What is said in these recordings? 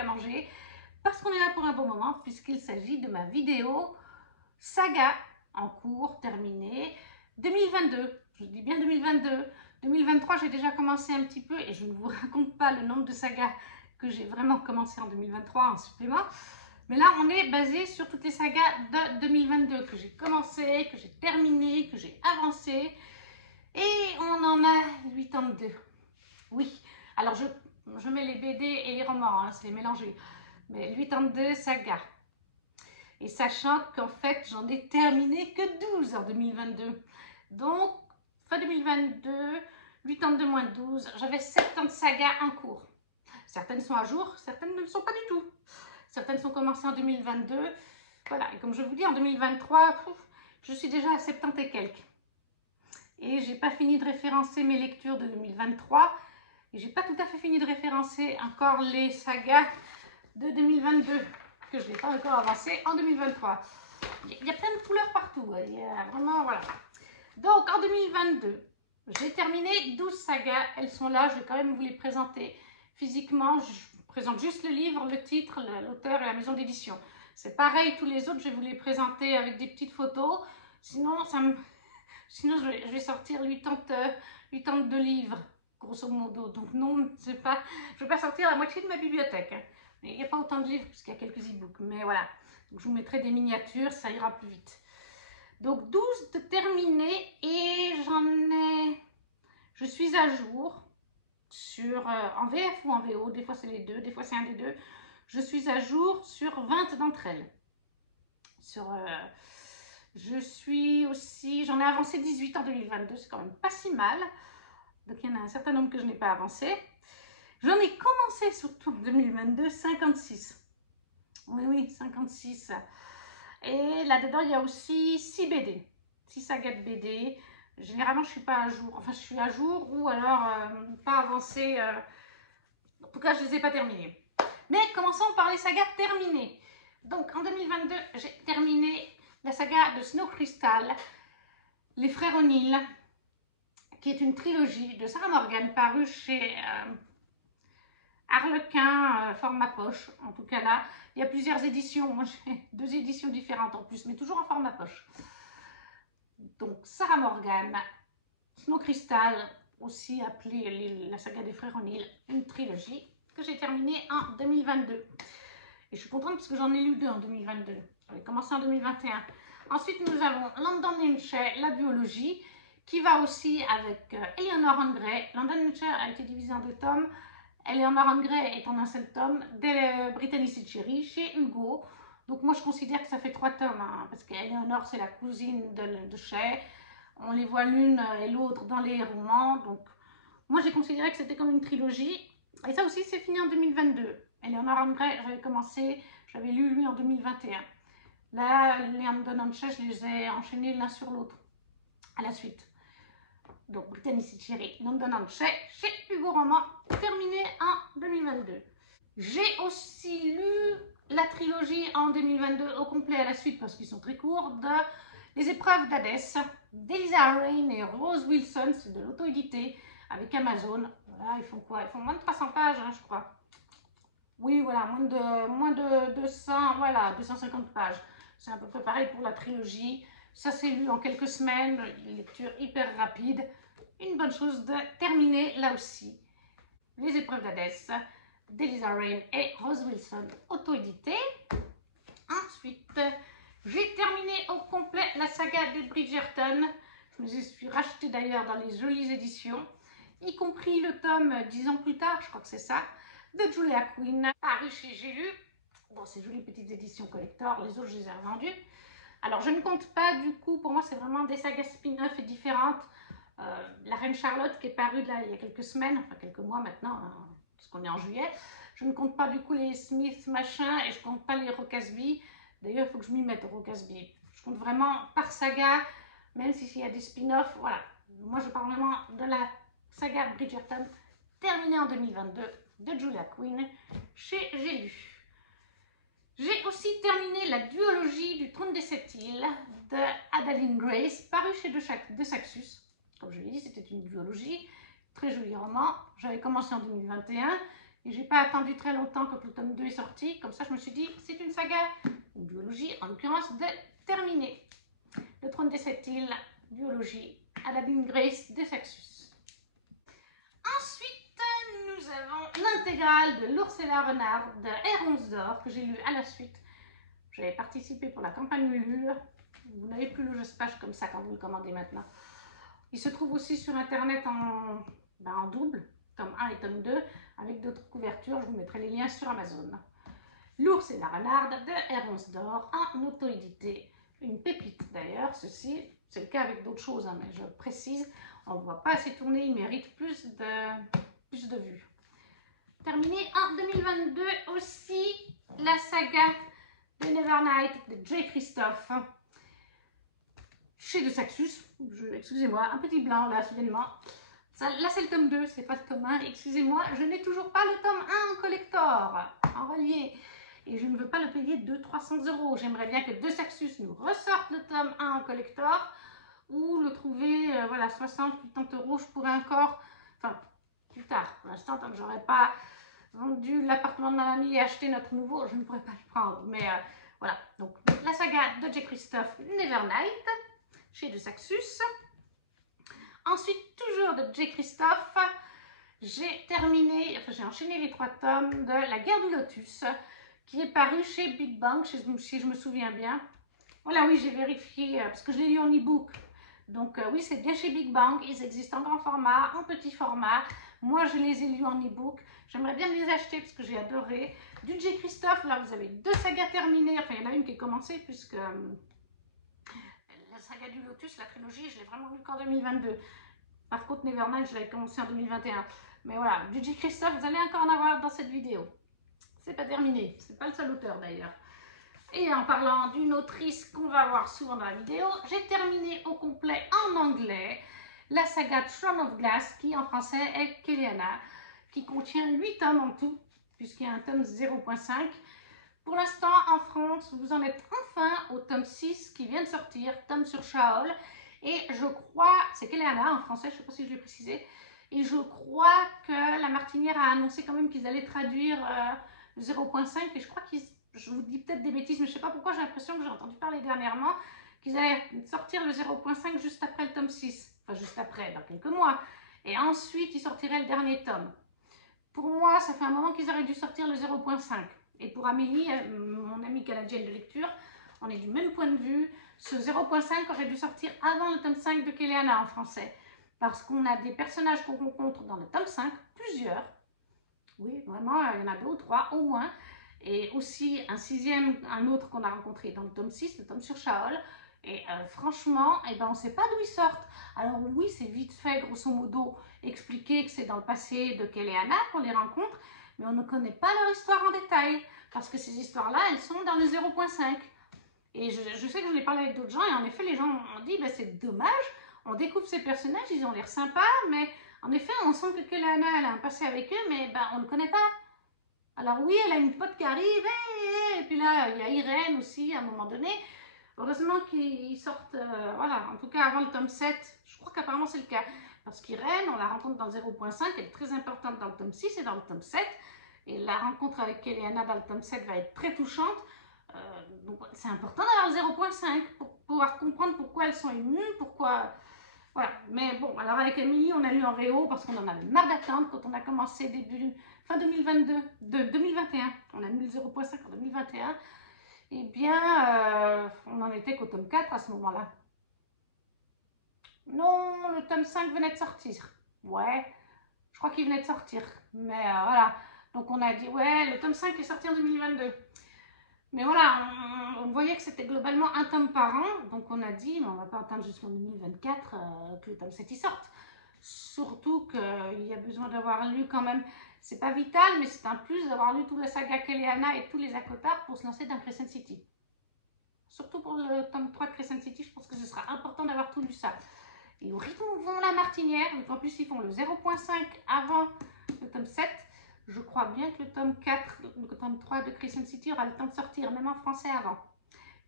à manger, parce qu'on est là pour un bon moment, puisqu'il s'agit de ma vidéo saga en cours, terminée, 2022. Je dis bien 2022. 2023, j'ai déjà commencé un petit peu, et je ne vous raconte pas le nombre de sagas que j'ai vraiment commencé en 2023 en supplément. Mais là, on est basé sur toutes les sagas de 2022 que j'ai commencé, que j'ai terminé, que j'ai avancé. Et on en a 82. Oui, alors je mets les BD et les romans, hein, c'est mélangé. Mais 82 sagas. Et sachant qu'en fait, j'en ai terminé que 12 en 2022. Donc, fin 2022, 82 moins 12, j'avais 70 sagas en cours. Certaines sont à jour, certaines ne le sont pas du tout. Certaines sont commencées en 2022. Voilà, et comme je vous dis, en 2023, je suis déjà à 70 et quelques. Et j'ai pas fini de référencer mes lectures de 2023. Et j'ai pas tout à fait fini de référencer encore les sagas de 2022, que je n'ai pas encore avancé en 2023. Il y a plein de couleurs partout. Il y a vraiment, voilà. Donc, en 2022, j'ai terminé 12 sagas. Elles sont là, je vais quand même vous les présenter physiquement. Je présente juste le livre, le titre, l'auteur et la maison d'édition. C'est pareil, tous les autres, je vais vous les présenter avec des petites photos. Sinon, Sinon je vais sortir 82 livres, grosso modo. Donc non, je ne vais pas sortir la moitié de ma bibliothèque. Hein. Il n'y a pas autant de livres, puisqu'il y a quelques e-books. Mais voilà, donc, je vous mettrai des miniatures, ça ira plus vite. Donc 12 de terminés, et je suis à jour sur, en VF ou en VO, des fois c'est les deux, des fois c'est un des deux. Je suis à jour sur 20 d'entre elles. Je suis aussi, j'en ai avancé 18 en 2022, c'est quand même pas si mal. Donc il y en a un certain nombre que je n'ai pas avancé. J'en ai commencé surtout en 2022, 56. Oui, 56. Et là-dedans, il y a aussi 6 BD, 6 sagas de BD. Généralement, je ne suis pas à jour. Enfin, je suis à jour ou alors pas avancé. En tout cas, je ne les ai pas terminés. Mais commençons par les sagas terminées. Donc, en 2022, j'ai terminé la saga de Snow Crystal, Les Frères O'Neill, qui est une trilogie de Sarah Morgan parue chez Harlequin, format poche. En tout cas là, il y a plusieurs éditions. Moi, j'ai 2 éditions différentes en plus, mais toujours en format poche. Donc, Sarah Morgan, Snow Crystal, aussi appelée la saga des Frères O'Neill, une trilogie que j'ai terminée en 2022. Et je suis contente parce que j'en ai lu 2 en 2022. J'avais commencé en 2021. Ensuite, nous avons London Lynch, la biologie, qui va aussi avec Eleanor Grey. London Lynch a été divisé en 2 tomes. Eleanor Grey est en un seul tome, de Brittany Cherry chez Hugo. Donc moi, je considère que ça fait 3 tomes, hein, parce qu'Eleanor, c'est la cousine de Shay. On les voit l'une et l'autre dans les romans. Donc moi, j'ai considéré que c'était comme une trilogie. Et ça aussi, c'est fini en 2022. Eleanor Grey, j'avais commencé, j'avais lu lui en 2021. Là, les London je les ai enchaînés l'un sur l'autre à la suite. Donc, Brittany Cherry, London chez Hugo Roman, terminé en 2022. J'ai aussi lu la trilogie en 2022 au complet à la suite, parce qu'ils sont très courts, de Les Épreuves d'Hadès, d'Eliza Rain et Rose Wilson, c'est de l'auto-édité avec Amazon. Voilà, ils font quoi? Ils font moins de 300 pages, hein, je crois. Oui, voilà, moins de 200, voilà, 250 pages. C'est à peu près pareil pour la trilogie. Ça s'est lu en quelques semaines, une lecture hyper rapide. Une bonne chose de terminer là aussi. Les Épreuves d'Hadès, d'Eliza Rain et Rose Wilson, auto-édité. Ensuite, j'ai terminé au complet la saga des Bridgerton. Je me suis racheté d'ailleurs dans les jolies éditions, y compris le tome 10 ans plus tard, je crois que c'est ça, de Julia Quinn, paru chez J'ai lu, dans ces jolies petites éditions collector. Les autres, je les ai revendues. Alors, je ne compte pas, du coup, pour moi, c'est vraiment des sagas spin-off et différentes. La Reine Charlotte, qui est parue là, il y a quelques semaines, enfin quelques mois maintenant, hein, parce qu'on est en juillet. Je ne compte pas, du coup, les Smith machin, et je ne compte pas les Rocasby. D'ailleurs, il faut que je m'y mette au Rocasby. Je compte vraiment par saga, même s'il y a des spin-offs, voilà. Moi, je parle vraiment de la saga Bridgerton, terminée en 2022, de Julia Quinn, chez J'ai lu. J'ai aussi terminé la duologie du Trône des Sept Îles de Adaline Grace, paru chez De Saxus. Comme je l'ai dit, c'était une duologie, très joli roman. J'avais commencé en 2021 Et j'ai pas attendu très longtemps quand le tome 2 est sorti. Comme ça, je me suis dit, c'est une saga, une duologie, en l'occurrence, de terminer. Le trône des sept îles, duologie, Aladdin Grace de Saxus. Ensuite, nous avons l'intégrale de l'ours et la renarde de R11 d'or que j'ai lu à la suite. J'avais participé pour la campagne Ulule. Vous n'avez plus le jeu Spage comme ça quand vous le commandez maintenant. Il se trouve aussi sur internet en double, tome 1 et tome 2, avec d'autres couvertures. Je vous mettrai les liens sur Amazon. L'ours et la renarde de R11 d'or en auto-édité. Une pépite d'ailleurs, ceci, c'est le cas avec d'autres choses, hein, mais je précise, on ne voit pas assez tourner, il mérite plus de vues. Terminé en 2022 aussi, la saga de Nevernight de J. Christophe. Chez de Saxus, excusez-moi, un petit blanc là, soudainement. Là, c'est le tome 2, c'est pas le tome 1. Excusez-moi, je n'ai toujours pas le tome 1 en collector, en relié. Et je ne veux pas le payer 200-300 €. J'aimerais bien que de Saxus nous ressorte le tome 1 en collector ou le trouver, voilà, 60-80 €. Je pourrais encore, enfin, plus tard. Pour l'instant, tant que j'aurais pas vendu l'appartement de ma mamie et acheté notre nouveau, je ne pourrais pas le prendre. Mais voilà, donc la saga de J. Christophe Nevernight chez de Saxus. Ensuite, toujours de J. Christophe, j'ai terminé, enfin j'ai enchaîné les 3 tomes de La Guerre du Lotus, qui est paru chez Big Bang, si je me souviens bien. Voilà, oui, j'ai vérifié, parce que je l'ai lu en e-book. Donc oui, c'est bien chez Big Bang, ils existent en grand format, en petit format. Moi, je les ai lus en e-book. J'aimerais bien les acheter parce que j'ai adoré. Du J. Christophe, là, vous avez 2 sagas terminées. Enfin, il y en a une qui est commencée puisque la saga du Lotus, la trilogie, je l'ai vraiment lu qu'en 2022. Par contre, Nevernight, je l'avais commencé en 2021. Mais voilà, du J. Christophe, vous allez encore en avoir dans cette vidéo. C'est pas terminé, c'est pas le seul auteur d'ailleurs. Et en parlant d'une autrice qu'on va voir souvent dans la vidéo, j'ai terminé au complet en anglais la saga Throne of Glass, qui en français est Kéliana, qui contient 8 tomes en tout, puisqu'il y a un tome 0.5. Pour l'instant, en France, vous en êtes enfin au tome 6 qui vient de sortir, tome sur Shaol. Et je crois, c'est Kéliana en français, je ne sais pas si je l'ai précisé, et je crois que la Martinière a annoncé quand même qu'ils allaient traduire le 0.5, et je crois qu'ils, je vous dis peut-être des bêtises, mais je ne sais pas pourquoi j'ai l'impression que j'ai entendu parler dernièrement qu'ils allaient sortir le 0.5 juste après le tome 6, enfin juste après, dans quelques mois, et ensuite ils sortiraient le dernier tome. Pour moi, ça fait un moment qu'ils auraient dû sortir le 0.5, et pour Amélie, mon amie canadienne de lecture, on est du même point de vue. Ce 0.5 aurait dû sortir avant le tome 5 de Kéliana en français, parce qu'on a des personnages qu'on rencontre dans le tome 5, plusieurs. Oui, vraiment, il y en a 2 ou 3 au moins. Et aussi un autre qu'on a rencontré dans le tome 6, le tome sur Shaol. Et franchement, eh ben, on ne sait pas d'où ils sortent. Alors oui, c'est vite fait, grosso modo, expliquer que c'est dans le passé de Kéliana qu'on les rencontre, mais on ne connaît pas leur histoire en détail, parce que ces histoires-là, elles sont dans le 0.5. Et je sais que je l'ai parlé avec d'autres gens, et en effet, les gens m'ont dit, ben, c'est dommage, on découvre ces personnages, ils ont l'air sympas, mais en effet, on sent que Kéliana, elle a un passé avec eux, mais ben, on ne connaît pas. Alors oui, elle a une pote qui arrive, et puis là, il y a Irène aussi, à un moment donné. Heureusement qu'ils sortent, voilà, en tout cas avant le tome 7, je crois qu'apparemment c'est le cas. Parce qu'Irène, on la rencontre dans le 0.5, elle est très importante dans le tome 6 et dans le tome 7. Et la rencontre avec Kéliana dans le tome 7 va être très touchante. Donc c'est important d'avoir le 0.5 pour pouvoir comprendre pourquoi elles sont émues, pourquoi... Voilà, mais bon, alors avec Émilie, on a lu en VO parce qu'on en avait marre d'attendre quand on a commencé fin 2022, 2021. On a mis le 0.5 en 2021. Eh bien, on n'en était qu'au tome 4 à ce moment-là. Non, le tome 5 venait de sortir. Ouais, je crois qu'il venait de sortir. Mais voilà, donc on a dit, ouais, le tome 5 est sorti en 2022. Mais voilà, on voyait que c'était globalement un tome par an. Donc on a dit, mais on ne va pas attendre jusqu'en 2024 que le tome 7 y sorte. Surtout qu'il y a besoin d'avoir lu quand même, c'est pas vital, mais c'est un plus d'avoir lu tout la saga Kéliana et tous les Akotar pour se lancer dans Crescent City. Surtout pour le tome 3 de Crescent City, je pense que ce sera important d'avoir tout lu ça. Et au rythme où vont la Martinière, donc en plus ils font le 0.5 avant le tome 7, je crois bien que le tome 4, le tome 3 de Crescent City aura le temps de sortir, même en français avant.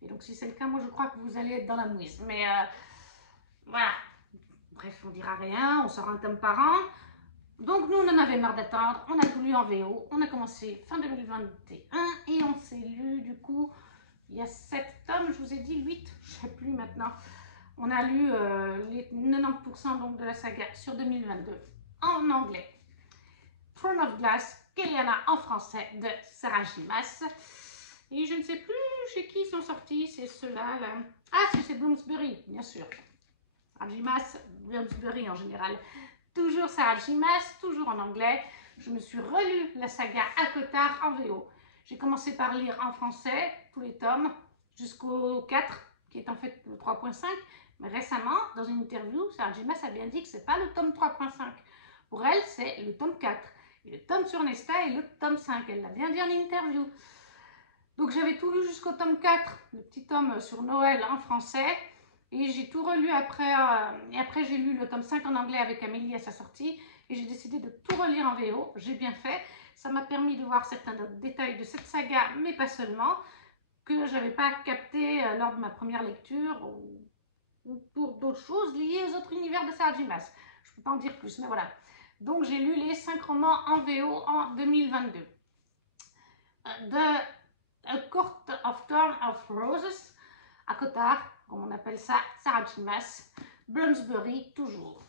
Et donc si c'est le cas, moi je crois que vous allez être dans la mouise. Mais voilà, bref, on dira rien, on sort un tome par an. Donc nous, on en avait marre d'attendre, on a tout lu en VO, on a commencé fin 2021 et on s'est lu du coup, il y a 7 tomes, je vous ai dit 8, je ne sais plus maintenant. On a lu les 90% donc de la saga sur 2022 en anglais. Throne of Glass, Kéliana en français de Sarah J. Maas. Et je ne sais plus chez qui ils sont sortis, c'est ceux-là. Là. Ah, c'est Bloomsbury, bien sûr. Sarah J. Maas, Bloomsbury en général. Toujours Sarah J. Maas, toujours en anglais. Je me suis relu la saga ACOTAR en VO. J'ai commencé par lire en français tous les tomes jusqu'au 4, qui est en fait le 3.5. Mais récemment, dans une interview, Sarah J. Maas a bien dit que ce n'est pas le tome 3.5. Pour elle, c'est le tome 4. Et le tome sur Nesta est le tome 5. Elle l'a bien dit en interview. Donc j'avais tout lu jusqu'au tome 4, le petit tome sur Noël en français. Et j'ai tout relu après. Et après, j'ai lu le tome 5 en anglais avec Amélie à sa sortie. Et j'ai décidé de tout relire en VO. J'ai bien fait. Ça m'a permis de voir certains détails de cette saga, mais pas seulement, que je n'avais pas capté lors de ma première lecture ou pour d'autres choses liées aux autres univers de Sarah J. Maas. Je ne peux pas en dire plus, mais voilà. Donc j'ai lu les 5 romans en VO en 2022. A Court of Thorn of Roses, ACOTAR, comme on appelle ça, Sarah J. Maas, Bloomsbury, toujours.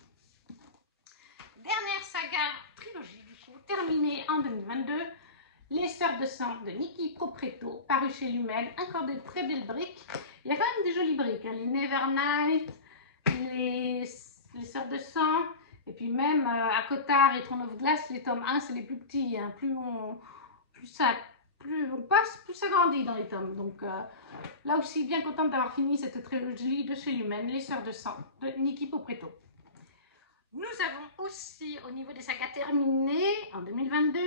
Dernière saga, trilogie du coup, terminée en 2022, Les Sœurs de Sang de Nikki Propreto, paru chez Lumel, encore de très belles briques. Il y a quand même des jolies briques, hein, les Nevernight, les Sœurs de Sang, et puis même ACOTAR et Throne of Glass, les tomes 1, c'est les plus petits, hein, plus on passe, plus ça grandit dans les tomes. Donc là aussi, bien contente d'avoir fini cette trilogie de chez Lumen, Les Sœurs de Sang, de Nikki Propreto. Nous avons aussi, au niveau des sagas terminées, en 2022,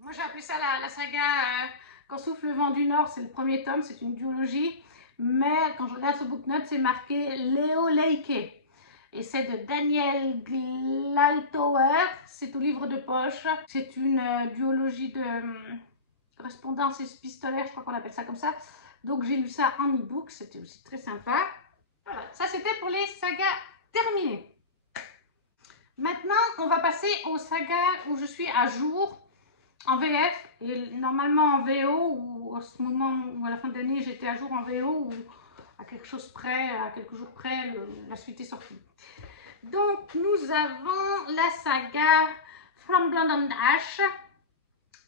moi j'ai appelé ça la saga Quand souffle le vent du Nord, c'est le premier tome, c'est une duologie, mais quand je regarde ce booknote, c'est marqué Léo Leike. Et c'est de Daniel Glaltower, c'est au livre de poche. C'est une duologie de correspondance épistolaire, je crois qu'on appelle ça comme ça. Donc j'ai lu ça en e-book, c'était aussi très sympa. Voilà, ça c'était pour les sagas terminées. Maintenant, on va passer aux sagas où je suis à jour en VF et normalement en VO, ou à ce moment où à la fin de l'année j'étais à jour en VO, ou à quelque chose près, à quelques jours près, la suite est sortie. Donc nous avons la saga From Blood and Ash,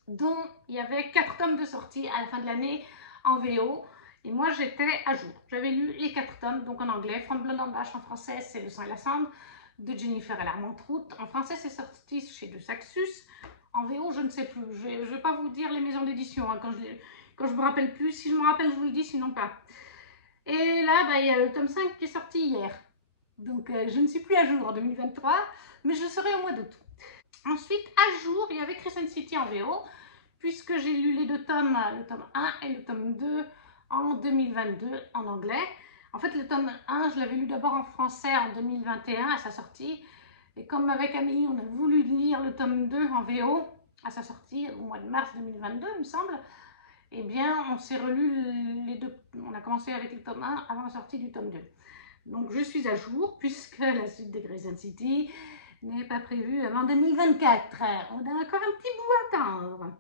dont il y avait 4 tomes de sortie à la fin de l'année en VO. Et moi j'étais à jour. J'avais lu les 4 tomes, donc en anglais. From Blood and Ash en français, c'est Le sang et la cendre de Jennifer et l'Armentrout. En français, c'est sorti chez De Saxus. En VO, je ne sais plus. Je ne vais pas vous dire les maisons d'édition hein, quand je me rappelle plus. Si je me rappelle, je vous le dis, sinon pas. Et là, bah, il y a le tome 5 qui est sorti hier. Donc, je ne suis plus à jour en 2023, mais je serai au mois d'août. Ensuite, à jour, il y avait Crescent City en VO, puisque j'ai lu les 2 tomes, le tome 1 et le tome 2 en 2022 en anglais. En fait, le tome 1, je l'avais lu d'abord en français en 2021 à sa sortie. Et comme avec Amélie, on a voulu lire le tome 2 en VO à sa sortie au mois de mars 2022, il me semble, eh bien, on s'est relu les 2. On a commencé avec le tome 1 avant la sortie du tome 2. Donc, je suis à jour, puisque la suite de Crescent City n'est pas prévue avant 2024. On a encore un petit bout à attendre.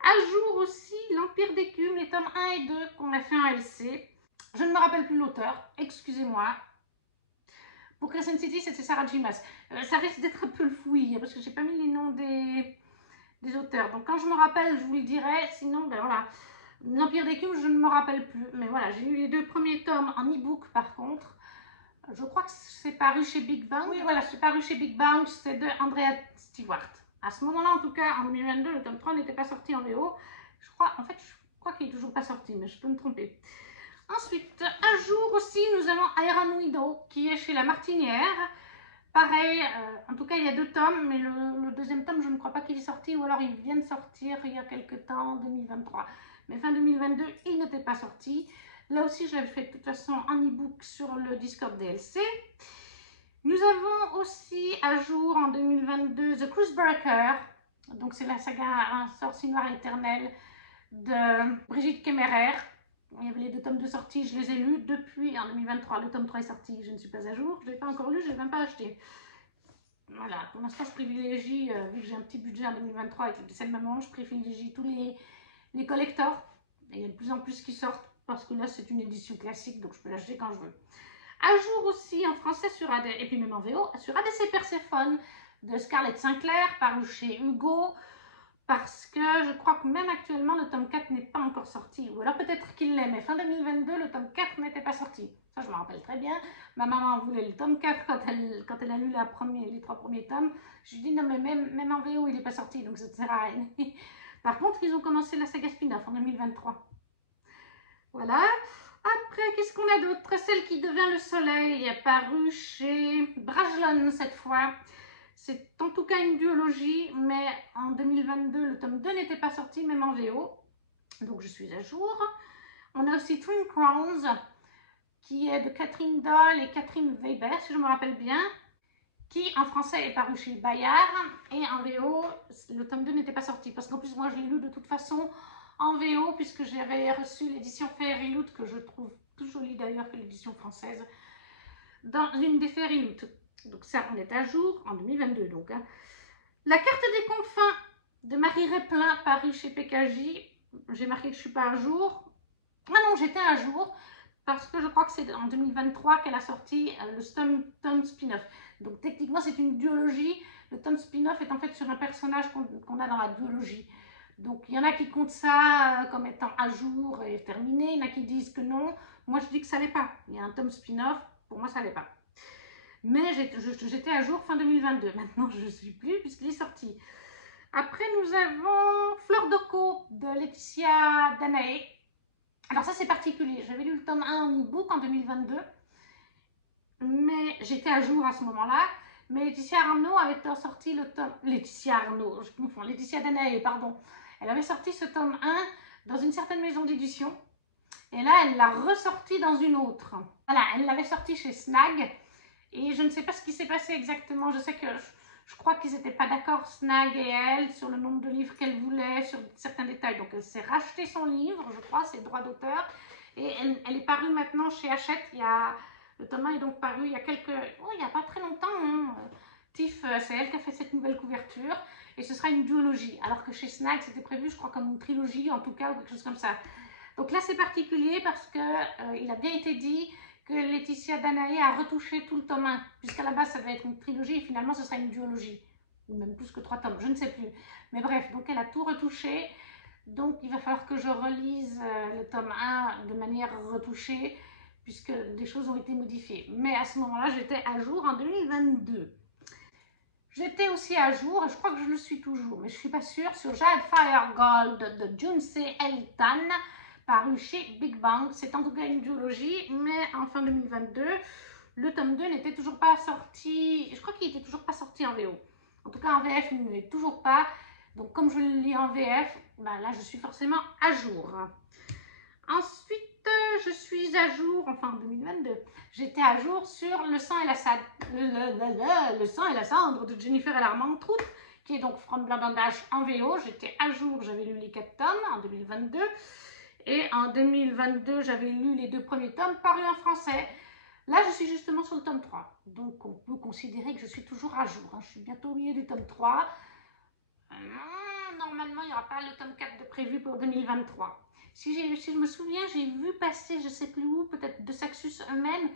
À jour aussi, l'Empire d'écume, les tomes 1 et 2 qu'on a fait en LC. Je ne me rappelle plus l'auteur, excusez-moi. Pour Crescent City, c'était Sarah J. Maas. Ça risque d'être un peu le fouillis, parce que j'ai pas mis les noms des auteurs. Donc quand je me rappelle, je vous le dirai. Sinon, ben voilà. L'Empire d'écume, je ne me rappelle plus. Mais voilà, j'ai lu les 2 premiers tomes en e-book par contre. Je crois que c'est paru chez Big Bang. Oui, voilà, c'est paru chez Big Bang. C'est de Andrea Stewart. À ce moment-là, en tout cas, en 2022, le tome 3 n'était pas sorti en VO. Je crois qu'il n'est toujours pas sorti, mais je peux me tromper. Ensuite, un jour aussi, nous avons Iron Widow, qui est chez La Martinière. Pareil, en tout cas, il y a 2 tomes, mais le deuxième tome, je ne crois pas qu'il est sorti, ou alors il vient de sortir il y a quelques temps, en 2023. Mais fin 2022, il n'était pas sorti. Là aussi, je l'avais fait de toute façon en e-book sur le Discord DLC. Nous avons aussi à jour en 2022 The Cruisebreaker. Donc c'est la saga Un sorcier noir éternel de Brigitte Kemmerer. Il y avait les 2 tomes de sortie, je les ai lus depuis en 2023. Le tome 3 est sorti, je ne suis pas à jour. Je ne l'ai pas encore lu, je ne l'ai même pas acheté. Voilà, pour l'instant, je privilégie, vu que j'ai un petit budget en 2023 et que c'est le même moment, je privilégie tous les collectors. Et il y a de plus en plus qui sortent parce que là, c'est une édition classique, donc je peux l'acheter quand je veux. À jour aussi en français sur ADC, et puis même en VO, sur ADC Perséphone de Scarlett Sinclair, paru chez Hugo, parce que je crois que même actuellement, le tome 4 n'est pas encore sorti. Ou alors peut-être qu'il l'est, mais fin 2022, le tome 4 n'était pas sorti. Ça, je me rappelle très bien. Ma maman voulait le tome 4 quand elle a lu les 3 premiers tomes. Je lui ai dit, non, mais même en VO, il n'est pas sorti, donc ça ne sert à rien. Par contre, ils ont commencé la saga spin-off en 2023. Voilà. Après, qu'est-ce qu'on a d'autre? Celle qui devient le soleil, paru chez Brajlon cette fois. C'est en tout cas une duologie, mais en 2022, le tome 2 n'était pas sorti, même en VO. Donc je suis à jour. On a aussi Twin Crowns, qui est de Catherine Doll et Catherine Weber, si je me rappelle bien, qui en français est paru chez Bayard, et en VO, le tome 2 n'était pas sorti, parce qu'en plus moi je l'ai lu de toute façon en VO, puisque j'avais reçu l'édition Fairy Loot, que je trouve plus jolie d'ailleurs que l'édition française, dans une des Fairy Loot. Donc ça, on est à jour en 2022 donc. Hein. La carte des confins de Marie Replin, paru chez PKJ. J'ai marqué que je ne suis pas à jour. Ah non, j'étais à jour parce que je crois que c'est en 2023 qu'elle a sorti le tome spin-off. Donc techniquement, c'est une duologie. Le tome spin-off est en fait sur un personnage qu'on a dans la duologie. Donc il y en a qui comptent ça comme étant à jour et terminé. Il y en a qui disent que non. Moi, je dis que ça l'est pas. Il y a un tome spin-off. Pour moi, ça l'est pas. Mais j'étais à jour fin 2022. Maintenant, je ne suis plus puisqu'il est sorti. Après, nous avons Fleur d'Oco de Laetitia Danae. Alors ça, c'est particulier. J'avais lu le tome 1 en e-book en 2022. Mais j'étais à jour à ce moment-là. Mais Laetitia Arnaud avait sorti le tome... Laetitia Arnaud, je confonds. Laetitia Danae, pardon. Elle avait sorti ce tome 1 dans une certaine maison d'édition. Et là, elle l'a ressorti dans une autre. Voilà, elle l'avait sorti chez Snag. Et je ne sais pas ce qui s'est passé exactement. Je sais que je crois qu'ils n'étaient pas d'accord, Snag et elle, sur le nombre de livres qu'elle voulait, sur certains détails. Donc elle s'est racheté son livre, je crois, ses droits d'auteur. Et elle est parue maintenant chez Hachette. Le tome 1 est donc paru il y a il n'y a pas très longtemps. Hein. Tiff, c'est elle qui a fait cette nouvelle couverture. Et ce sera une duologie. Alors que chez Snag, c'était prévu, je crois, comme une trilogie, en tout cas, ou quelque chose comme ça. Donc là, c'est particulier parce qu'il a bien été dit que Laetitia Danae a retouché tout le tome 1, puisqu'à la base, ça devait être une trilogie, et finalement, ce sera une duologie, ou même plus que 3 tomes, je ne sais plus. Mais bref, donc elle a tout retouché, donc il va falloir que je relise le tome 1 de manière retouchée, puisque des choses ont été modifiées. Mais à ce moment-là, j'étais à jour en 2022. J'étais aussi à jour, et je crois que je le suis toujours, mais je ne suis pas sûre, sur Jade Fire Gold de Junsei Eltan, paru chez Big Bang. C'est en tout cas une duologie, mais en fin 2022, le tome 2 n'était toujours pas sorti. Je crois qu'il n'était toujours pas sorti en VO. En tout cas, en VF, il ne l'est toujours pas. Donc, comme je le lis en VF, ben là, je suis forcément à jour. Ensuite, je suis à jour, enfin en 2022, j'étais à jour sur Le sang et la cendre, le sang et la cendre de Jennifer et l'Armand Trout, qui est donc From Blood and Ash en VO. J'étais à jour, j'avais lu les 4 tomes en 2022. Et en 2022, j'avais lu les 2 premiers tomes parus en français. Là, je suis justement sur le tome 3. Donc, on peut considérer que je suis toujours à jour. Je suis bientôt au milieu du tome 3. Normalement, il n'y aura pas le tome 4 de prévu pour 2023. Si je me souviens, j'ai vu passer, je ne sais plus où, peut-être de Saxus eux-mêmes,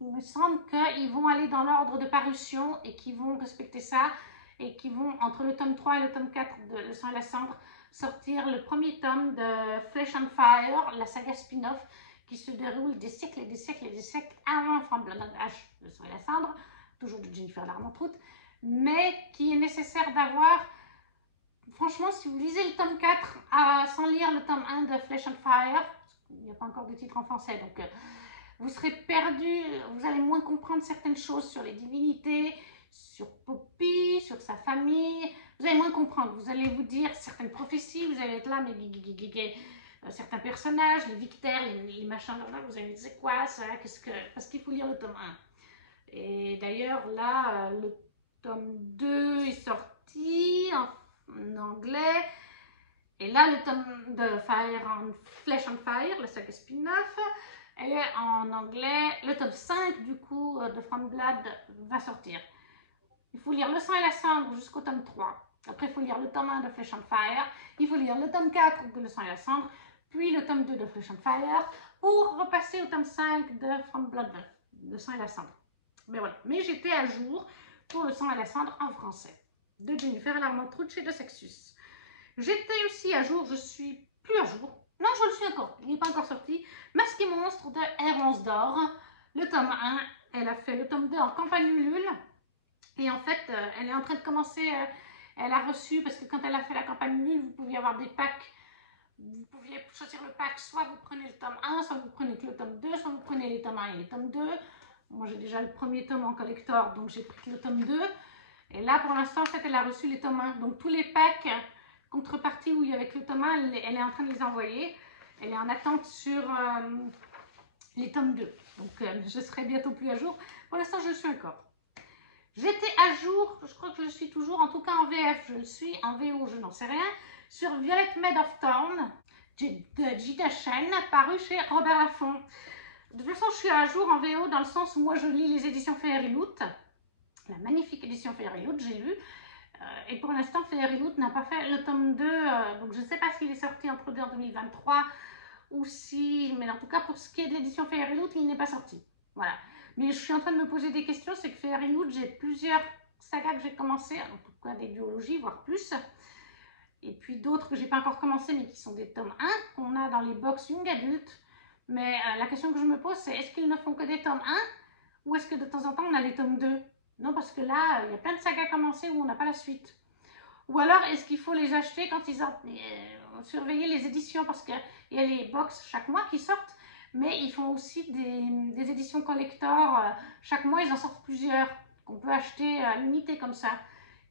il me semble qu'ils vont aller dans l'ordre de parution et qu'ils vont respecter ça et qu'ils vont, entre le tome 3 et le tome 4 de Le sang et la cendre, sortir le premier tome de Flesh and Fire, la saga spin-off, qui se déroule des siècles et des siècles et des siècles avant From Blood and Ash, Le sang et la cendre, toujours de Jennifer Larmont Trout, mais qui est nécessaire d'avoir. Franchement, si vous lisez le tome 4 sans lire le tome 1 de Flesh and Fire, il n'y a pas encore de titre en français, donc vous serez perdu, vous allez moins comprendre certaines choses sur les divinités, sur Poppy, sur sa famille, vous allez moins comprendre, vous allez vous dire certaines prophéties, vous allez être là, mais certains personnages, les victaires, les machins, vous allez dire c'est quoi ça, parce qu'il faut lire le tome 1. Et d'ailleurs, là, le tome 2 est sorti en anglais. Et là, le tome de Flesh and Fire, la saga spin-off, est en anglais. Le tome 5, du coup, de From Blood va sortir. Il faut lire Le sang et la cendre jusqu'au tome 3. Après, il faut lire le tome 1 de Flesh and Fire. Il faut lire le tome 4 de Le sang et la cendre, puis le tome 2 de Flesh and Fire, pour repasser au tome 5 de From Blood, Le sang et la cendre. Mais voilà. Mais j'étais à jour pour Le sang et la cendre en français, de Jennifer Larmont-Trucci et de Saxus. J'étais aussi à jour, je suis plus à jour. Non, je le suis encore, il n'est pas encore sorti. Masque et monstre de R11 d'or. Le tome 1, elle a fait le tome 2 en campagne Ulule. Et en fait, elle est en train de commencer, elle a reçu, parce que quand elle a fait la campagne Ulule, vous pouviez avoir des packs. Vous pouviez choisir le pack, soit vous prenez le tome 1, soit vous prenez que le tome 2, soit vous prenez les tomes 1 et les tomes 2. Moi, j'ai déjà le premier tome en collector, donc j'ai pris le tome 2. Et là, pour l'instant, en fait, elle a reçu les tomes 1. Donc, tous les packs contrepartie où il y avait que le tome 1, elle est en train de les envoyer. Elle est en attente sur les tomes 2. Donc, je serai bientôt plus à jour. Pour l'instant, je suis encore. J'étais à jour, je crois que je le suis toujours, en tout cas en VF, je le suis, en VO, je n'en sais rien, sur Violet Maid of Thorn de Gita Chen, paru chez Robert Laffont. De toute façon, je suis à jour en VO dans le sens où moi, je lis les éditions Fairy Loot, la magnifique édition Fairy Loot, j'ai lu. Et pour l'instant, Fairy Loot n'a pas fait le tome 2, donc je ne sais pas s'il est sorti en 2023 ou si, mais en tout cas, pour ce qui est de l'édition Fairy Loot, il n'est pas sorti. Voilà. Mais je suis en train de me poser des questions, c'est que Fairy Loot, j'ai plusieurs sagas que j'ai commencé, en tout cas des duologies, voire plus. Et puis d'autres que j'ai pas encore commencé, mais qui sont des tomes 1 qu'on a dans les box Young Adult. Mais la question que je me pose, c'est est-ce qu'ils ne font que des tomes 1 ou est-ce que de temps en temps on a les tomes 2? Non, parce que là, il y a plein de sagas commencées où on n'a pas la suite. Ou alors, est-ce qu'il faut les acheter quand ils ont surveillé les éditions? Parce qu'il y a les box chaque mois qui sortent, mais ils font aussi des éditions collector. Chaque mois, ils en sortent plusieurs qu'on peut acheter à l'unité comme ça,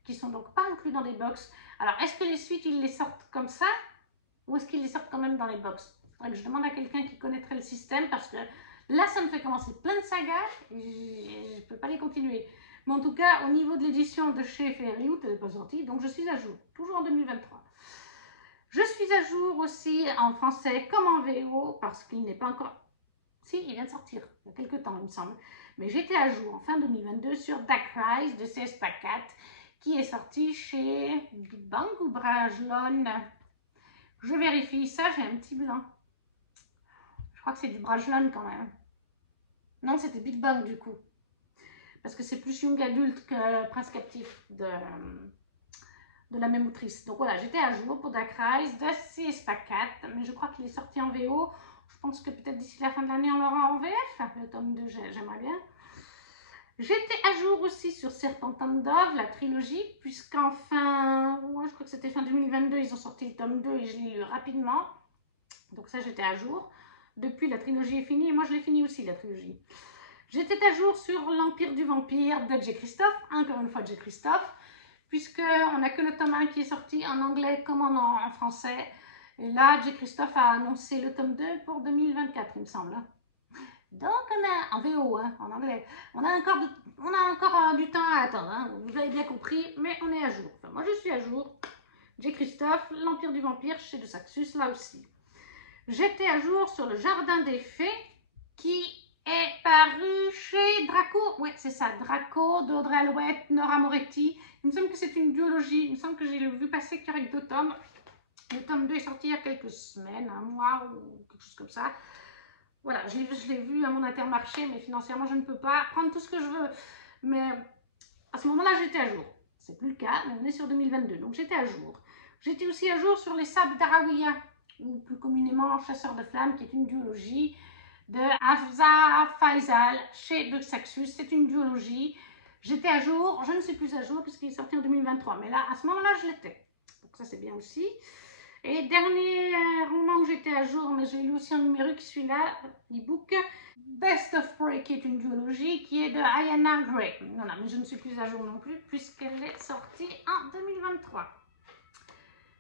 qui sont donc pas inclus dans des box. Alors, est-ce que les suites, ils les sortent comme ça ou est-ce qu'ils les sortent quand même dans les box? Il faudrait que je demande à quelqu'un qui connaîtrait le système parce que là, ça me fait commencer plein de sagas et je ne peux pas les continuer. Mais en tout cas, au niveau de l'édition de chez Fairy Loot, elle n'est pas sortie, donc je suis à jour, toujours en 2023. Je suis à jour aussi en français comme en VO, parce qu'il n'est pas encore... Si, il vient de sortir, il y a quelques temps, il me semble. Mais j'étais à jour en fin 2022 sur Dark Rise de CS Pacat, qui est sorti chez Big Bang ou Brajlon. Je vérifie ça, j'ai un petit blanc. Je crois que c'est du Brajlon quand même. Non, c'était Big Bang du coup. Parce que c'est plus young adulte que Prince Captif de la même autrice. Donc voilà, j'étais à jour pour Dark Rise de CS Pacat, mais je crois qu'il est sorti en VO. Je pense que peut-être d'ici la fin de l'année, on l'aura en VF. Le tome 2, j'aimerais bien. J'étais à jour aussi sur Serpent and Dove, la trilogie, puisqu'enfin, ouais, je crois que c'était fin 2022, ils ont sorti le tome 2 et je l'ai lu rapidement. Donc ça, j'étais à jour. Depuis, la trilogie est finie et moi, je l'ai fini aussi, la trilogie. J'étais à jour sur l'Empire du Vampire de J. Christophe, encore une fois J. Christophe, puisqu'on n'a que le tome 1 qui est sorti en anglais comme en français. Et là, J. Christophe a annoncé le tome 2 pour 2024, il me semble. Donc, on a en VO, hein, en anglais. On a encore du temps à attendre, hein, vous avez bien compris, mais on est à jour. Enfin, moi, je suis à jour. J. Christophe, l'Empire du Vampire chez De Saxus, là aussi. J'étais à jour sur le Jardin des Fées, qui est paru chez Draco. Oui, c'est ça, Draco d'Audrey Alouette, Nora Moretti. Il me semble que c'est une duologie. Il me semble que j'ai vu passer qu'avec 2 tomes. Le tome 2 est sorti il y a quelques semaines, un mois ou quelque chose comme ça. Voilà, je l'ai vu à mon Intermarché, mais financièrement, je ne peux pas prendre tout ce que je veux. Mais à ce moment-là, j'étais à jour. C'est plus le cas, mais on est sur 2022, donc j'étais à jour. J'étais aussi à jour sur les Sables d'Arawiya, ou plus communément Chasseurs de Flammes, qui est une duologie de Hafsa Faisal chez De Saxus. C'est une duologie. J'étais à jour, je ne suis plus à jour puisqu'il est sorti en 2023. Mais là, à ce moment-là, je l'étais. Donc ça, c'est bien aussi. Et dernier roman où j'étais à jour, mais j'ai lu aussi en numérique, celui-là, l'e-book, Best of Prey, qui est une duologie, qui est de Ayanna Gray. Voilà, mais je ne suis plus à jour non plus puisqu'elle est sortie en 2023.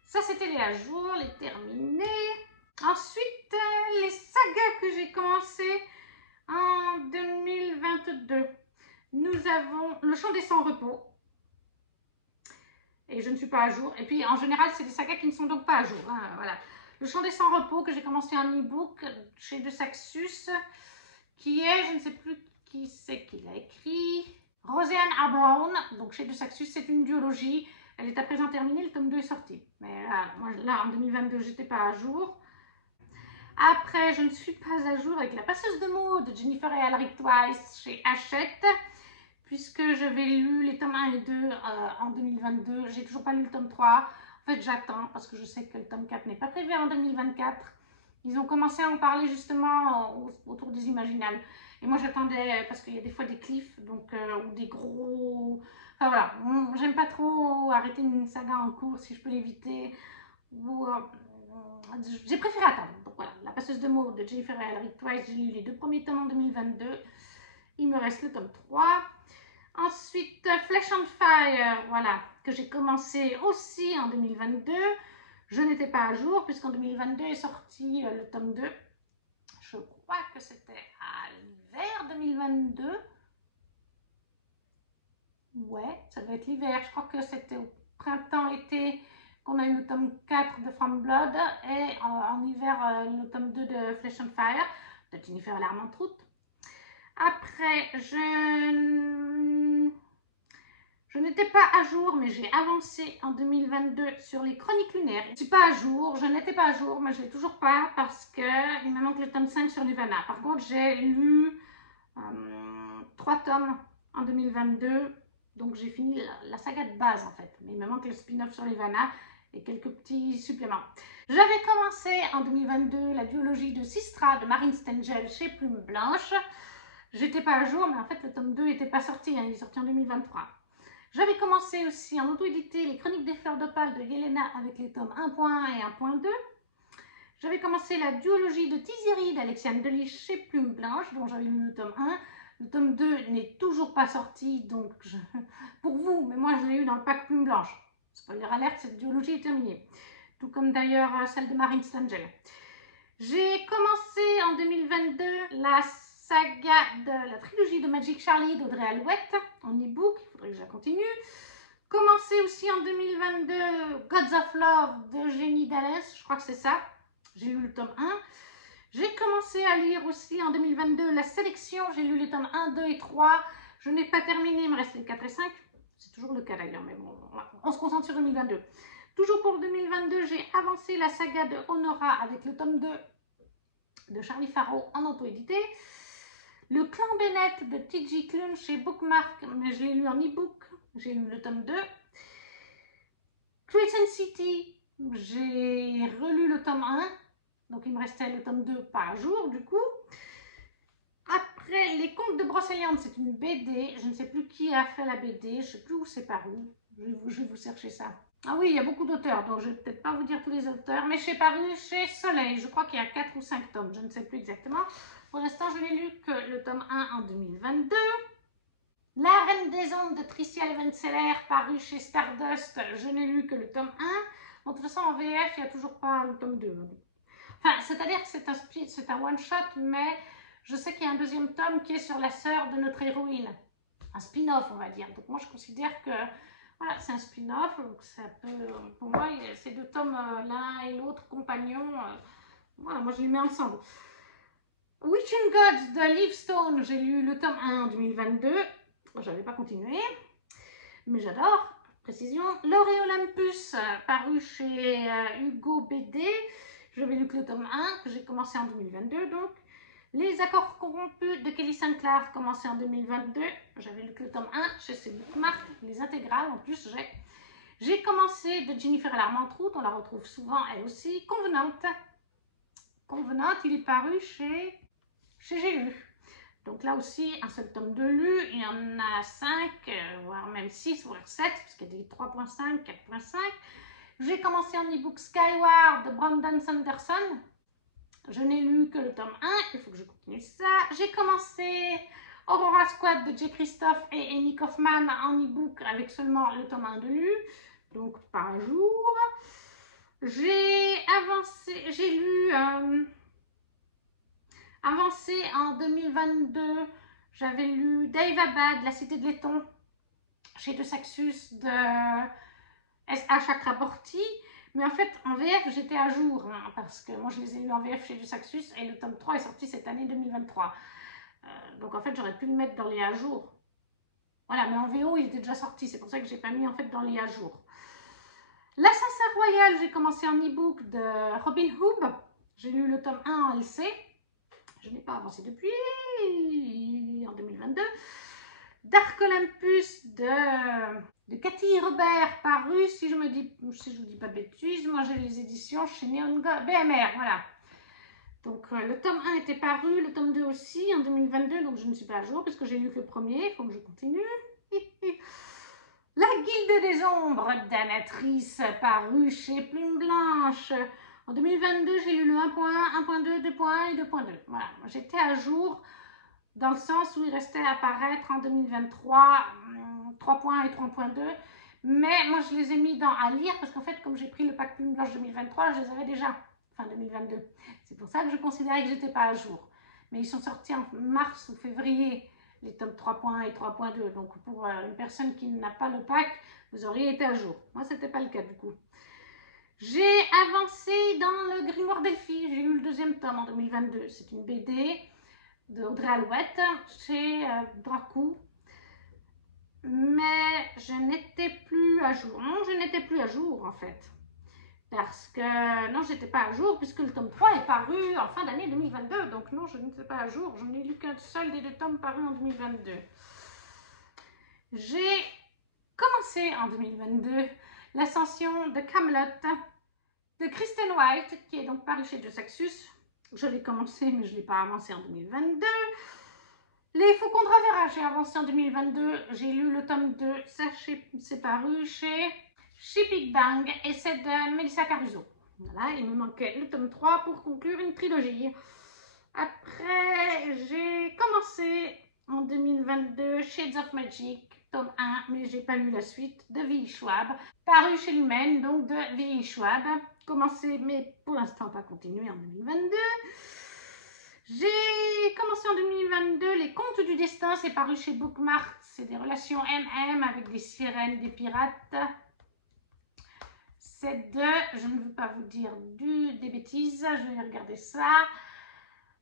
Ça, c'était les à jour, les terminés. Ensuite, les sagas que j'ai commencé en 2022. Nous avons Le Chant des Sans-Repos. Et je ne suis pas à jour. Et puis, en général, c'est des sagas qui ne sont donc pas à jour. Hein, voilà. Le Chant des Sans-Repos, que j'ai commencé en e-book chez De Saxus, qui est, je ne sais plus qui c'est qui l'a écrit. Roseanne A. Brown, donc chez De Saxus, c'est une duologie. Elle est à présent terminée, le tome 2 est sorti. Mais moi, là, en 2022, j'étais pas à jour. Après, je ne suis pas à jour avec La Passeuse de mots de Jennifer et Alaric Twice chez Hachette, puisque j'avais lu les tomes 1 et 2 en 2022. J'ai toujours pas lu le tome 3. En fait, j'attends parce que je sais que le tome 4 n'est pas prévu en 2024. Ils ont commencé à en parler justement autour des Imaginales. Et moi, j'attendais parce qu'il y a des fois des cliffs, donc, ou des gros... Enfin voilà, j'aime pas trop arrêter une saga en cours si je peux l'éviter. Ou j'ai préféré attendre. Donc voilà, La Passeuse de mots de Jennifer et Alaric Twice, j'ai lu les 2 premiers tomes en 2022. Il me reste le tome 3. Ensuite, Flesh on Fire, voilà, que j'ai commencé aussi en 2022. Je n'étais pas à jour puisqu'en 2022 est sorti le tome 2. Je crois que c'était à l'hiver 2022. Ouais, ça doit être l'hiver. Je crois que c'était au printemps-été qu'on a eu le tome 4 de From Blood et en hiver le tome 2 de Flesh on Fire de Jennifer Larmentrout. Après, je n'étais pas à jour, mais j'ai avancé en 2022 sur les Chroniques lunaires. Je ne suis pas à jour, je n'étais pas à jour, mais je ne l'ai toujours pas parce qu'il me manque le tome 5 sur Nirvana. Par contre, j'ai lu 3 tomes en 2022, donc j'ai fini la saga de base en fait. Mais il me manque le spin-off sur Nirvana et quelques petits suppléments. J'avais commencé en 2022 la duologie de Sistra de Marine Stengel chez Plume Blanche. J'étais pas à jour, mais en fait le tome 2 n'était pas sorti, hein, il est sorti en 2023. J'avais commencé aussi en auto-édité les Chroniques des Fleurs d'Opale de Yelena avec les tomes 1.1 et 1.2. J'avais commencé la duologie de Tiziri d'Alexiane Deliche chez Plume Blanche, dont j'avais lu le tome 1. Le tome 2 n'est toujours pas sorti, donc pour vous, mais moi je l'ai eu dans le pack Plume Blanche. Spoiler alerte, cette duologie est terminée. Tout comme d'ailleurs celle de Marine Stengel. J'ai commencé en 2022 la saga de la trilogie de Magic Charlie d'Audrey Alouette en e-book, il faudrait que je la continue. Commencé aussi en 2022 Gods of Love de Jenny Dallas, je crois que c'est ça, j'ai lu le tome 1. J'ai commencé à lire aussi en 2022 la sélection, j'ai lu les tomes 1, 2 et 3. Je n'ai pas terminé, il me reste les 4 et 5. C'est toujours le cas d'ailleurs, mais bon, on se concentre sur 2022. Toujours pour 2022, j'ai avancé la saga de Honora avec le tome 2 de Charlie Faro en auto-édité. Le Clan Bennett de T.J. Klune chez Bookmark, mais je l'ai lu en e-book. J'ai lu le tome 2. Crescent City, j'ai relu le tome 1. Donc il me restait le tome 2 par jour du coup. Après, Les Contes de Brocéliande, c'est une BD. Je ne sais plus qui a fait la BD. Je ne sais plus où c'est paru. Je vais vous chercher ça. Ah oui, il y a beaucoup d'auteurs, donc je ne vais peut-être pas vous dire tous les auteurs. Mais c'est paru chez Soleil. Je crois qu'il y a 4 ou 5 tomes. Je ne sais plus exactement. Pour l'instant, je n'ai lu que le tome 1 en 2022. La Reine des Ondes de Tricia Levenseller, paru chez Stardust. Je n'ai lu que le tome 1. Bon, de toute façon, en VF, il n'y a toujours pas le tome 2. Enfin, c'est-à-dire que c'est un one-shot, mais je sais qu'il y a un deuxième tome qui est sur la sœur de notre héroïne. Un spin-off, on va dire. Donc moi, je considère que voilà, c'est un spin-off. Donc ça peut, pour moi, ces 2 tomes, l'un et l'autre, compagnons, voilà, moi je les mets ensemble. Witching Gods de Livestone, j'ai lu le tome 1 en 2022. Je n'avais pas continué, mais j'adore. Précision. L'Auréolympus, paru chez Hugo BD. Je vais lu que le tome 1, que j'ai commencé en 2022 donc. Les Accords corrompus de Kelly Sinclair, commencé en 2022. J'avais lu que le tome 1 chez ses bookmarks, les intégrales. En plus, j'ai commencé de Jennifer Larmentrout, on la retrouve souvent elle aussi. Convenante. Convenante, il est paru chez J'ai lu. Donc là aussi, un seul tome de lu. Il y en a 5, voire même 6, voire 7, parce qu'il y a des 3.5, 4.5. J'ai commencé en e-book Skyward de Brandon Sanderson. Je n'ai lu que le tome 1, il faut que je continue ça. J'ai commencé Aurora Squad de J. Christophe et Amy Kaufman en e-book avec seulement le tome 1 de lu, donc par jour. J'ai lu avancé en 2022, j'avais lu Dave Abad, La Cité de Laiton, chez De Saxus de S.H. Chakraborty. Mais en fait, en VF, j'étais à jour, hein, parce que moi, je les ai lus en VF chez De Saxus, et le tome 3 est sorti cette année 2023. Donc en fait, j'aurais pu le mettre dans les à jour. Voilà, mais en VO, il était déjà sorti. C'est pour ça que j'ai pas mis en fait dans les à jour. L'Assassin Royal, j'ai commencé en e-book de Robin Hood. J'ai lu le tome 1 en LC. Je n'ai pas avancé depuis, en 2022. Dark Olympus de Cathy Robert, paru, si je vous dis pas de bêtises, moi j'ai les éditions chez Neon BMR, voilà. Donc le tome 1 était paru, le tome 2 aussi en 2022, donc je ne suis pas à jour parce que j'ai lu que le premier, il faut que je continue. La Guilde des Ombres d'Anatrice, paru chez Plume Blanche. En 2022, j'ai lu le 1.1, 1.2, 2.1 et 2.2. Voilà, j'étais à jour dans le sens où il restait à apparaître en 2023 3.1 et 3.2. Mais moi, je les ai mis à lire parce qu'en fait, comme j'ai pris le pack Plume Blanche 2023, je les avais déjà fin 2022. C'est pour ça que je considérais que je n'étais pas à jour. Mais ils sont sortis en mars ou février, les tomes 3.1 et 3.2. Donc, pour une personne qui n'a pas le pack, vous auriez été à jour. Moi, ce n'était pas le cas du coup. J'ai avancé dans le Grimoire d'Elphie. J'ai lu le deuxième tome en 2022. C'est une BD de Audrey Alouette chez Dracou. Mais je n'étais plus à jour. Non, je n'étais plus à jour en fait. Parce que non, j'étais pas à jour puisque le tome 3 est paru en fin d'année 2022. Donc non, je n'étais pas à jour. Je n'ai lu qu'un seul des 2 tomes parus en 2022. J'ai commencé en 2022 l'ascension de Camelot de Kristen White, qui est donc paru chez De Saxus. Je l'ai commencé, mais je ne l'ai pas avancé en 2022. Les Faucons Dravera, j'ai avancé en 2022. J'ai lu le tome 2, c'est paru chez Big Bang, et c'est de Melissa Caruso. Voilà, il me manquait le tome 3 pour conclure une trilogie. Après, j'ai commencé en 2022 Shades of Magic, tome 1, mais j'ai pas lu la suite, de V.I. Schwab, paru chez Lumen, donc de V.I. Schwab. Commencé, mais pour l'instant pas continué en 2022. J'ai commencé en 2022 Les Contes du Destin, c'est paru chez Bookmart. C'est des relations MM avec des sirènes, des pirates. C'est de, je ne veux pas vous dire des bêtises, je vais regarder ça.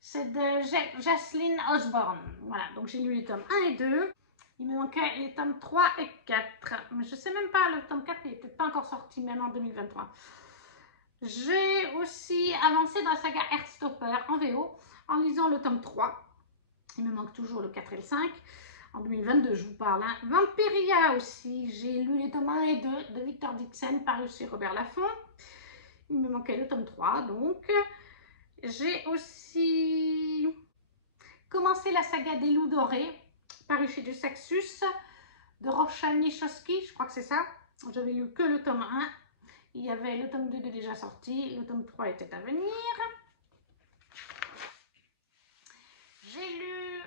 C'est de Jocelyn Osborne. Voilà, donc j'ai lu les tomes 1 et 2. Il me manquait les tomes 3 et 4. Mais je ne sais même pas, le tome 4 n'est peut-être pas encore sorti, même en 2023. J'ai aussi avancé dans la saga Heartstopper en VO en lisant le tome 3. Il me manque toujours le 4 et le 5. En 2022, je vous parle. Hein. Vampiria aussi. J'ai lu les tomes 1 et 2 de Victor Dixon, paru chez Robert Laffont. Il me manquait le tome 3, donc. J'ai aussi commencé la saga des Loups Dorés, paru chez De Saxus, de Roshan Nichoski, je crois que c'est ça. J'avais lu que le tome 1. Il y avait le tome 2 de déjà sorti, le tome 3 était à venir. J'ai lu...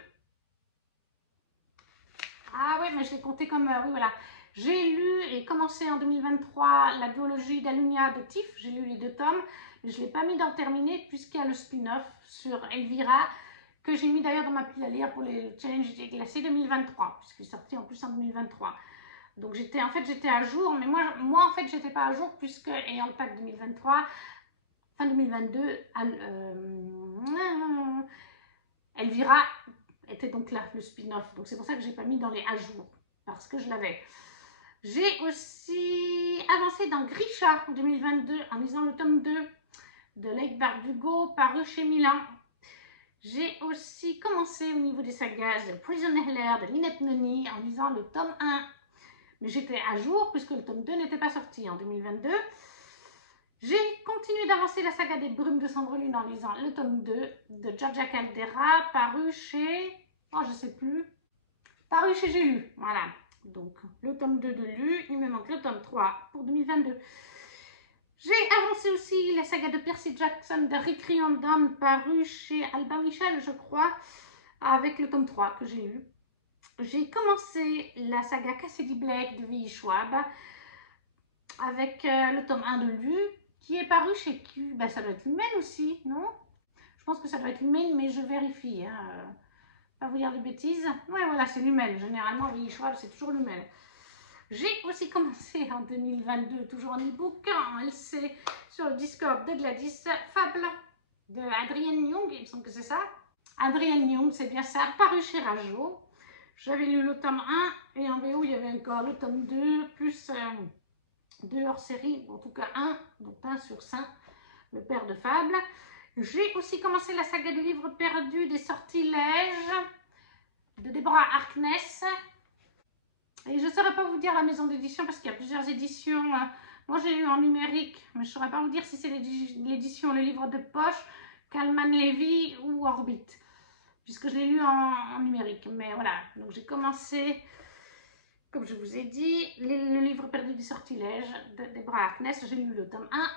Ah ouais, mais je l'ai compté comme... oui, voilà. J'ai lu et commencé en 2023 la duologie d'Alunia de Tiff. J'ai lu les 2 tomes, mais je ne l'ai pas mis dans le terminé puisqu'il y a le spin-off sur Elvira, que j'ai mis d'ailleurs dans ma pile à lire pour les challenges des glacés 2023, puisqu'il est sorti en plus en 2023. Donc j'étais à jour, mais moi en fait j'étais pas à jour puisque ayant le pack 2023, fin 2022, Elvira était donc là, le spin-off. Donc c'est pour ça que j'ai pas mis dans les à jour, parce que je l'avais. J'ai aussi avancé dans Grisha en 2022 en lisant le tome 2 de Lake Bardugo, paru chez Milan. J'ai aussi commencé au niveau des sagas de Prison Heller de Lynette Noni en lisant le tome 1. Mais j'étais à jour puisque le tome 2 n'était pas sorti en 2022. J'ai continué d'avancer la saga des Brumes de Cendrelune en lisant le tome 2 de Georgia Caldera, paru chez... Oh, je sais plus. Paru chez J'ai lu, voilà. Donc, le tome 2 de lu, il me manque le tome 3 pour 2022. J'ai avancé aussi la saga de Percy Jackson de Rick Riordan, paru chez Albin Michel, je crois, avec le tome 3 que j'ai lu. J'ai commencé la saga Cassidy Blake de V.I. Schwab avec le tome 1 de Lu, qui est paru chez Q. Ben, ça doit être Lumen aussi, non? Je pense que ça doit être Lumen, mais je vérifie. Hein. Pas vous dire de bêtises. Ouais, voilà, c'est Lumen. Généralement, V.I. Schwab, c'est toujours Lumen. J'ai aussi commencé en 2022, toujours en e-book, en LC, sur le Discord de Gladys, Fable de Adrienne Young, il me semble que c'est ça. Adrienne Young, c'est bien ça, paru chez Rajo. J'avais lu le tome 1 et en VO, il y avait encore le tome 2, plus 2 hors série, en tout cas 1, donc 1 sur 5, le père de fable. J'ai aussi commencé la saga du livre perdu des sortilèges de Deborah Harkness. Et je ne saurais pas vous dire la maison d'édition parce qu'il y a plusieurs éditions. Moi, j'ai lu en numérique, mais je ne saurais pas vous dire si c'est l'édition Le Livre de Poche, Calman Levy ou Orbit, puisque je l'ai lu en numérique. Mais voilà, donc j'ai commencé, comme je vous ai dit, le livre perdu des sortilèges de Deborah Harkness. J'ai lu le tome 1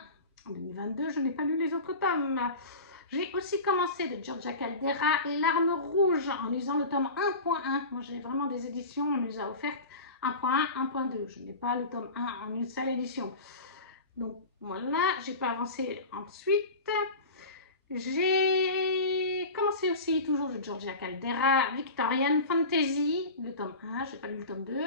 en 2022, je n'ai pas lu les autres tomes. J'ai aussi commencé de Georgia Caldera et L'Arme Rouge en lisant le tome 1.1. Moi, j'ai vraiment des éditions, on me les a offertes 1.1, 1.2. Je n'ai pas le tome 1 en une seule édition. Donc voilà, j'ai pas avancé ensuite. J'ai commencé aussi, toujours de Georgia Caldera, Victorian Fantasy, le tome 1, je n'ai pas lu le tome 2.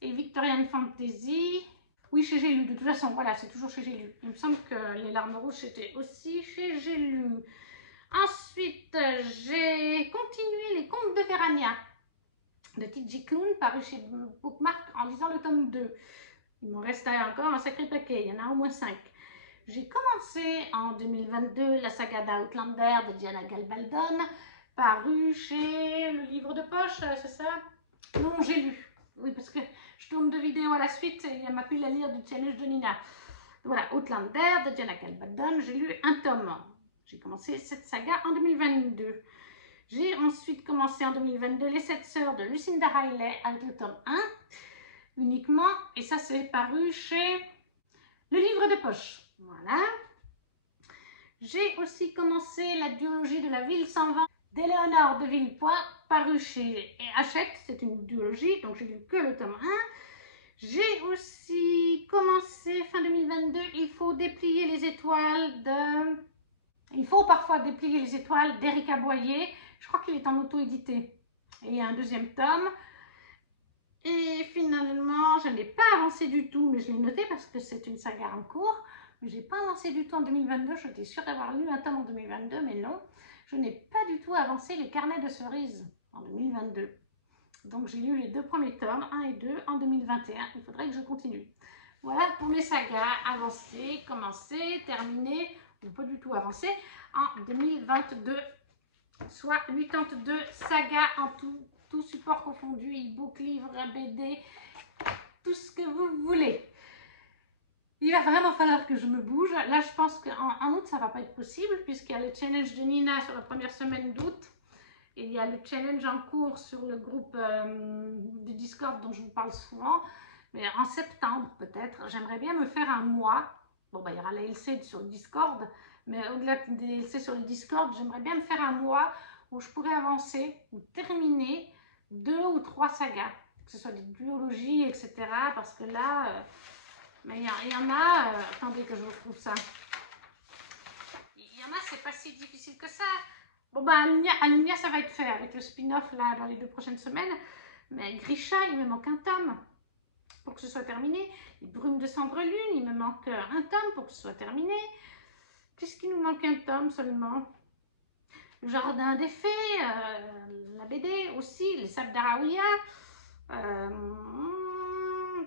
Et Victorian Fantasy, oui, chez J'ai lu, de toute façon, voilà, c'est toujours chez J'ai lu. Il me semble que Les Larmes Rouges, c'était aussi chez J'ai lu. Ensuite, j'ai continué Les Contes de Vérania, de T.J. Klune, paru chez Bookmark, en lisant le tome 2. Il m'en reste encore un sacré paquet, il y en a au moins 5. J'ai commencé en 2022 la saga d'Outlander de Diana Gabaldon, paru chez Le Livre de Poche, c'est ça? Non, J'ai lu. Oui, parce que je tourne 2 vidéos à la suite et il m'a pu la lire du challenge de Nina. Voilà, Outlander de Diana Gabaldon, j'ai lu un tome. J'ai commencé cette saga en 2022. J'ai ensuite commencé en 2022 Les 7 sœurs de Lucinda Riley avec le tome 1 uniquement. Et ça, c'est paru chez Le Livre de Poche. Voilà. J'ai aussi commencé la duologie de La Ville sans vent d'Éléonore de Villepoix, paru chez Hachette. C'est une duologie, donc j'ai lu que le tome 1. J'ai aussi commencé fin 2022, il faut déplier les étoiles de... Il faut parfois déplier les étoiles d'Erika Boyer. Je crois qu'il est en auto-édité. Et il y a un deuxième tome. Et finalement, je n'ai pas avancé du tout, mais je l'ai noté parce que c'est une saga en cours. Mais je n'ai pas avancé du tout en 2022. J'étais sûre d'avoir lu un tome en 2022, mais non. Je n'ai pas du tout avancé Les Carnets de Cerises en 2022. Donc j'ai lu les 2 premiers tomes, 1 et 2, en 2021. Il faudrait que je continue. Voilà pour mes sagas avancées, commencées, terminées, ou pas du tout avancées, en 2022. Soit 82 sagas en tout, tout support confondu, e-book, livre, BD, tout ce que vous voulez. Il va vraiment falloir que je me bouge. Là, je pense qu'en août, ça ne va pas être possible, puisqu'il y a le challenge de Nina sur la première semaine d'août. Il y a le challenge en cours sur le groupe du Discord dont je vous parle souvent. Mais en septembre, peut-être, j'aimerais bien me faire un mois. Bon, bah, il y aura la LC sur le Discord. Mais au-delà des LC sur le Discord, j'aimerais bien me faire un mois où je pourrais avancer ou terminer 2 ou 3 sagas. Que ce soit des duologies, etc. Parce que là, mais il y en a... attendez que je retrouve ça. Il y en a, c'est pas si difficile que ça. Bon, bah, Alumnia, ça va être fait avec le spin-off là dans les 2 prochaines semaines. Mais Grisha, il me manque un tome pour que ce soit terminé. Brume de Cendre Lune, il me manque un tome pour que ce soit terminé. Qu'est-ce qui nous manque un tome seulement? Le Jardin des Fées, la BD aussi, les Sables d'Araouia,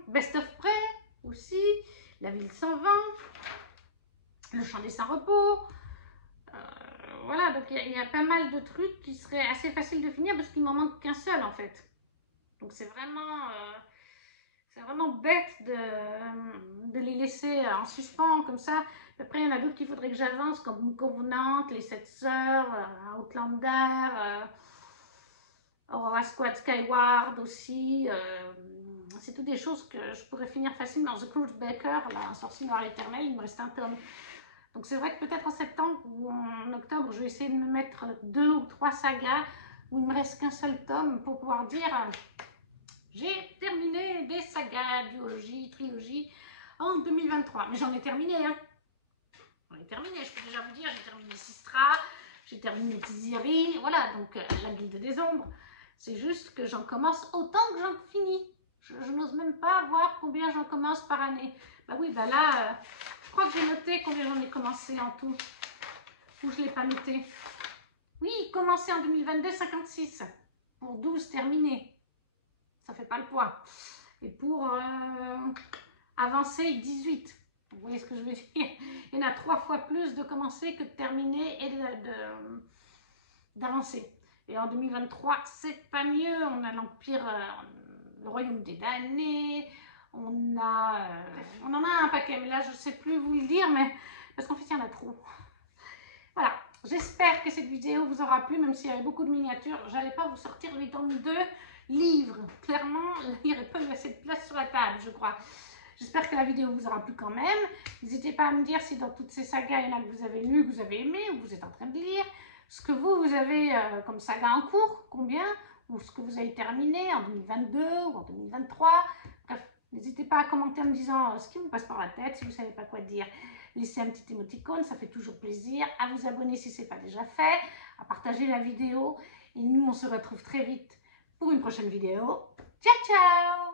Best of Prey aussi, La Ville sans vent, Le Chant des sans-repos. Voilà, donc il y a pas mal de trucs qui seraient assez faciles de finir parce qu'il m'en manque qu'un seul en fait. Donc c'est vraiment bête de les laisser en suspens comme ça. Après, il y en a d'autres qu'il faudrait que j'avance, comme Covenant, Les 7 sœurs, Outlander, Aurora Squad Skyward aussi. C'est toutes des choses que je pourrais finir facilement. The Cruise Baker, là, Un sorcier noir éternel, il me reste un tome. Donc c'est vrai que peut-être en septembre ou en octobre, je vais essayer de me mettre 2 ou 3 sagas où il ne me reste qu'un seul tome pour pouvoir dire j'ai terminé des sagas, duologie, trilogie en 2023. Mais j'en ai terminé, hein. J'en ai terminé, je peux déjà vous dire, j'ai terminé Sistra, j'ai terminé Tiziri, voilà, donc la Guilde des Ombres. C'est juste que j'en commence autant que j'en finis. Je n'ose même pas voir combien j'en commence par année. Bah oui, bah là, je crois que j'ai noté combien j'en ai commencé en tout. Ou je ne l'ai pas noté. Oui, commencé en 2022, 56. Pour 12 terminés. ça fait pas le poids. Et pour avancer, 18. Vous voyez ce que je veux dire? Il y en a 3 fois plus de commencer que de terminer et d'avancer. Et en 2023, c'est pas mieux. On a l'Empire, le Royaume des damnés, on en a un paquet, mais là, je sais plus vous le dire, mais parce qu'en fait, il y en a trop. Voilà, j'espère que cette vidéo vous aura plu, même s'il y avait beaucoup de miniatures. J'allais pas vous sortir les tomes de livres. Clairement, il n'y aurait pas eu assez de place sur la table, je crois. J'espère que la vidéo vous aura plu quand même. N'hésitez pas à me dire si dans toutes ces sagas, il y en a que vous avez lu, que vous avez aimé, ou que vous êtes en train de lire. Ce que vous avez comme saga en cours, combien, ou ce que vous avez terminé en 2022 ou en 2023. Bref, n'hésitez pas à commenter en me disant ce qui vous passe par la tête, si vous ne savez pas quoi dire. Laissez un petit émoticône, ça fait toujours plaisir. À vous abonner si ce n'est pas déjà fait, à partager la vidéo. Et nous, on se retrouve très vite pour une prochaine vidéo. Ciao, ciao!